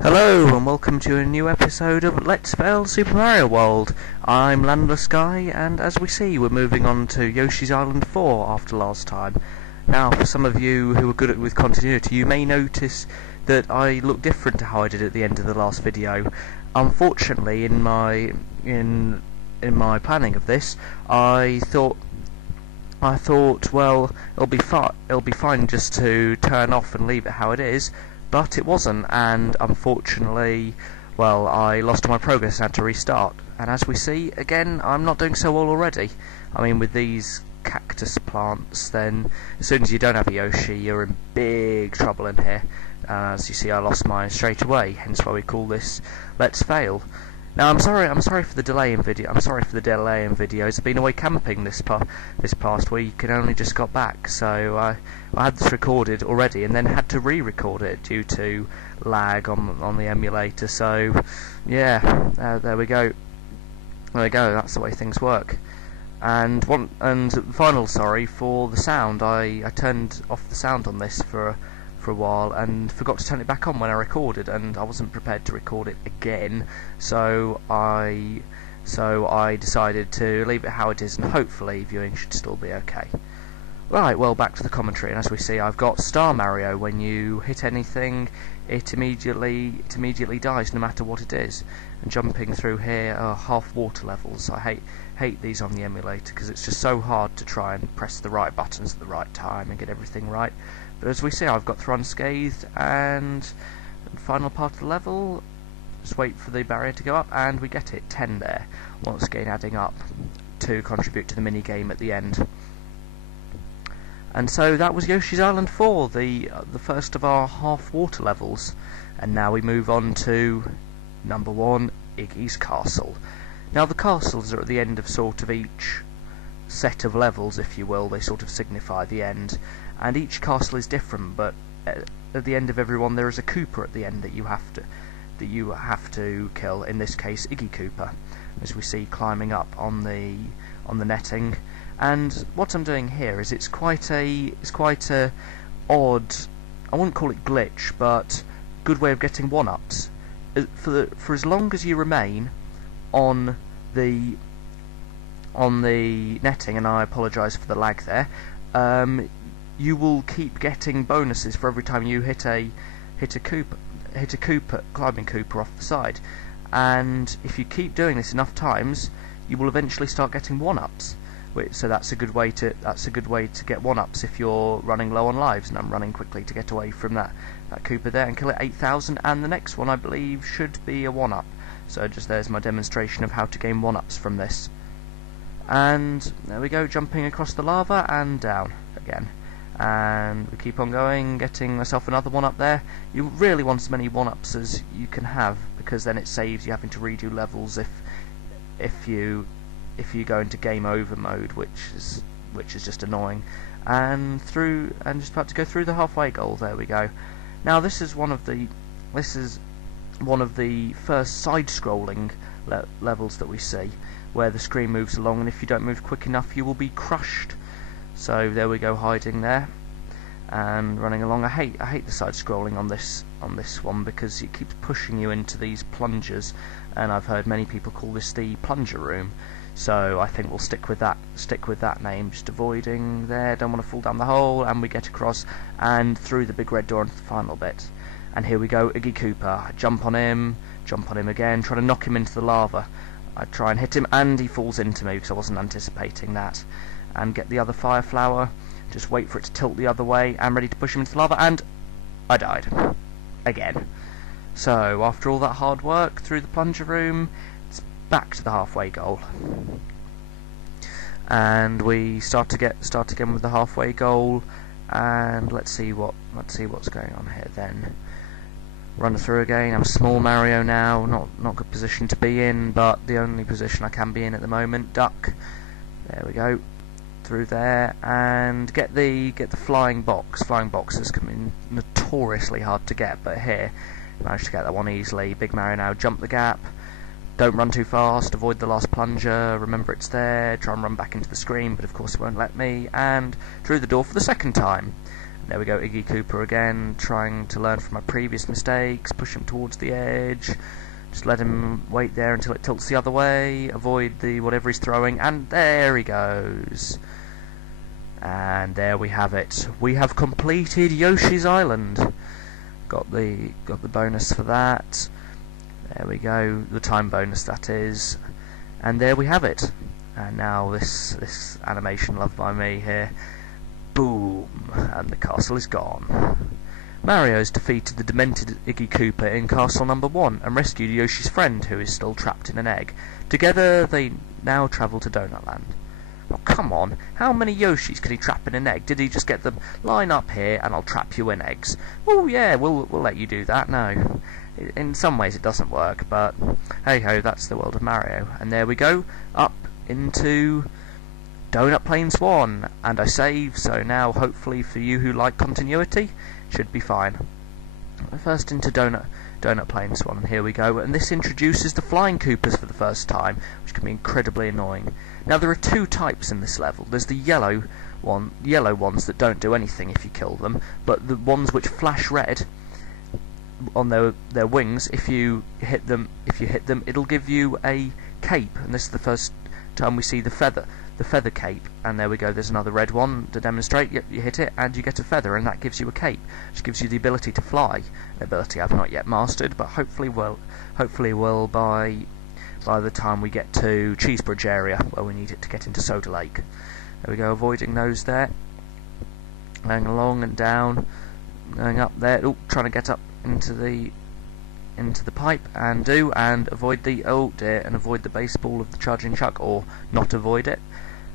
Hello and welcome to a new episode of Let's Fail Super Mario World. I'm LandlessGuy, and as we see, we're moving on to Yoshi's Island 4 after last time. Now, for some of you who are good with continuity, you may notice that I look different to how I did at the end of the last video. Unfortunately, in my planning of this, I thought, well, it'll be fine just to turn off and leave it how it is. But it wasn't, and unfortunately, well, I lost all my progress and had to restart. And as we see, again, I'm not doing so well already. I mean, with these cactus plants, then as soon as you don't have a Yoshi, you're in big trouble in here. As you see, I lost mine straight away, hence why we call this Let's Fail. Now, I'm sorry for the delay in videos. I've been away camping this past week and only just got back, so I had this recorded already and then had to re-record it due to lag on the emulator. So, yeah, there we go. That's the way things work. And final sorry for the sound. I turned off the sound on this for a while and forgot to turn it back on when I recorded, and I wasn't prepared to record it again, so I decided to leave it how it is, and hopefully viewing should still be okay. Right, well, back to the commentary, and as we see, I've got Star Mario. When you hit anything, it immediately dies, no matter what it is. And jumping through here are half water levels. I hate these on the emulator because it's just so hard to try and press the right buttons at the right time and get everything right. But as we see, I've got through unscathed, and final part of the level, just wait for the barrier to go up, and we get it, 10 there, once again adding up to contribute to the mini-game at the end. And so that was Yoshi's Island 4, the first of our half-water levels, and now we move on to number 1, Iggy's Castle. Now the castles are at the end of sort of each set of levels, if you will. They sort of signify the end, and each castle is different, but at the end of every one there is a Koopa at the end that you have to kill, in this case Iggy Koopa, as we see climbing up on the netting. And what I'm doing here is it's quite a odd, I wouldn't call it glitch, but good way of getting one-ups. For as long as you remain on the netting, and I apologise for the lag there, you will keep getting bonuses for every time you hit a climbing Koopa off the side. And if you keep doing this enough times, you will eventually start getting one-ups. So that's a good way to get one-ups if you're running low on lives. And I'm running quickly to get away from that Koopa there and kill it 8,000. And the next one, I believe, should be a one-up. So just there's my demonstration of how to gain one-ups from this. And there we go, jumping across the lava and down again. And we keep on going, getting myself another one-up there. You really want as many one-ups as you can have, because then it saves you having to redo levels if you go into game over mode, which is just annoying. And just about to go through the halfway goal. There we go. Now this is one of the first side-scrolling levels that we see, where the screen moves along, and if you don't move quick enough you will be crushed. So there we go, hiding there and running along. I hate the side scrolling on this one because it keeps pushing you into these plungers, and I've heard many people call this the plunger room, so I think we'll stick with that name. Just avoiding there, don't want to fall down the hole, and we get across and through the big red door into the final bit. And here we go, Iggy Koopa. I jump on him again, try to knock him into the lava. I try and hit him, and he falls into me because I wasn't anticipating that. And get the other fire flower, just wait for it to tilt the other way, and ready to push him into the lava, and I died. Again. So, after all that hard work through the plunger room, it's back to the halfway goal. And we start again with the halfway goal, and let's see what's going on here then. Run through again. I'm small Mario now, not good position to be in, but the only position I can be in at the moment. Duck. There we go. Through there and get the flying box. Flying boxes can be notoriously hard to get, but here managed to get that one easily. Big Mario now, jump the gap. Don't run too fast, avoid the last plunger, remember it's there, try and run back into the screen, but of course it won't let me, and through the door for the second time. There we go, Iggy Cooper again, trying to learn from my previous mistakes, push him towards the edge, just let him wait there until it tilts the other way, avoid the whatever he's throwing, and there he goes. And there we have it. We have completed Yoshi's Island. Got the bonus for that. There we go, the time bonus that is. And there we have it. And now this animation loved by me here. Boom! And the castle is gone. Mario's defeated the demented Iggy Cooper in Castle Number 1 and rescued Yoshi's friend, who is still trapped in an egg. Together they now travel to Donut Land. Oh, come on, how many Yoshis could he trap in an egg? Did he just get them, line up here and I'll trap you in eggs? Oh yeah, we'll let you do that. No. In some ways it doesn't work, but hey ho, that's the world of Mario. And there we go, up into Donut Plains 1, and I save, so now hopefully for you who like continuity, should be fine. First into Donut Plains 1, and here we go, and this introduces the Flying Coopers for the first time, which can be incredibly annoying. Now there are two types in this level. There's the yellow ones that don't do anything if you kill them, but the ones which flash red on their wings, if you hit them, it'll give you a cape, and this is the first time we see the feather cape. And there we go, there's another red one to demonstrate. Yep, you hit it and you get a feather, and that gives you a cape, which gives you the ability to fly, an ability I've not yet mastered, but hopefully will by the time we get to Cheesebridge area, where we need it to get into Soda Lake. There we go, avoiding those there, going along and down, going up there, trying to get up into the pipe, and avoid the, oh dear, and avoid the baseball of the charging chuck, or not avoid it.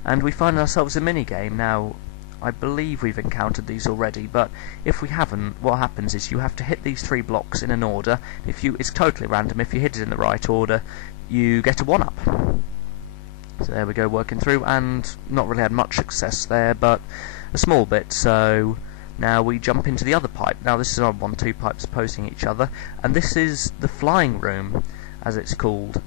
And we find ourselves a mini game. Now I believe we've encountered these already, but if we haven't, what happens is you have to hit these 3 blocks in an order. It's totally random. If you hit it in the right order, you get a 1-up. So there we go, working through, and not really had much success there, but a small bit. So now we jump into the other pipe. Now this is on 2 pipes opposing each other, and this is the flying room, as it's called,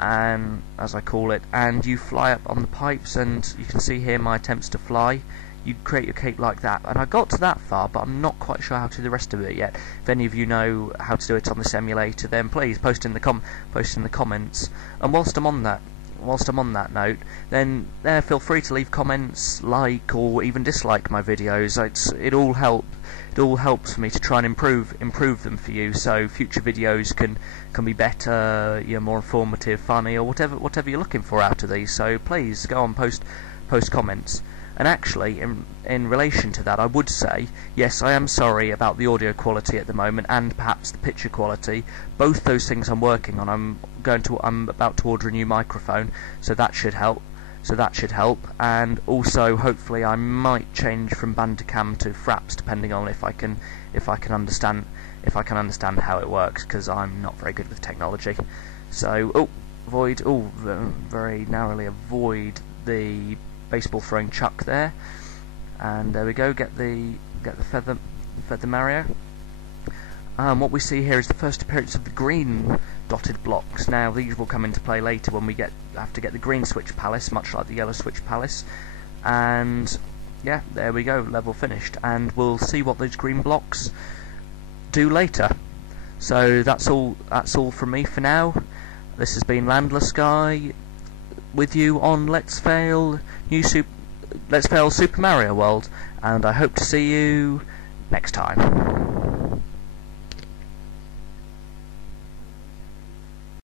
and as I call it. And you fly up on the pipes, and you can see here my attempts to fly. You create your cape like that, and I got to that far, but I'm not quite sure how to do the rest of it yet. If any of you know how to do it on this emulator, then please post in the comments. And whilst I'm on that note, then feel free to leave comments, like or even dislike my videos. It all helps for me to try and improve them for you, so future videos can be better, more informative, funny, or whatever you're looking for out of these. So please go on, post comments. And actually, in relation to that, I would say, yes, I am sorry about the audio quality at the moment, and perhaps the picture quality. Both those things I'm working on. I'm about to order a new microphone, so that should help. And also, hopefully, I might change from Bandicam to Fraps, depending on if I can understand how it works, because I'm not very good with technology. So, very narrowly avoid the baseball throwing chuck there, and there we go, get the feather Mario. What we see here is the first appearance of the green dotted blocks. Now these will come into play later when we have to get the green switch palace, much like the yellow switch palace. And yeah, there we go, level finished, and we'll see what those green blocks do later. So that's all from me for now. This has been LandlessGuy with you on Let's Fail Super Mario World, and I hope to see you next time.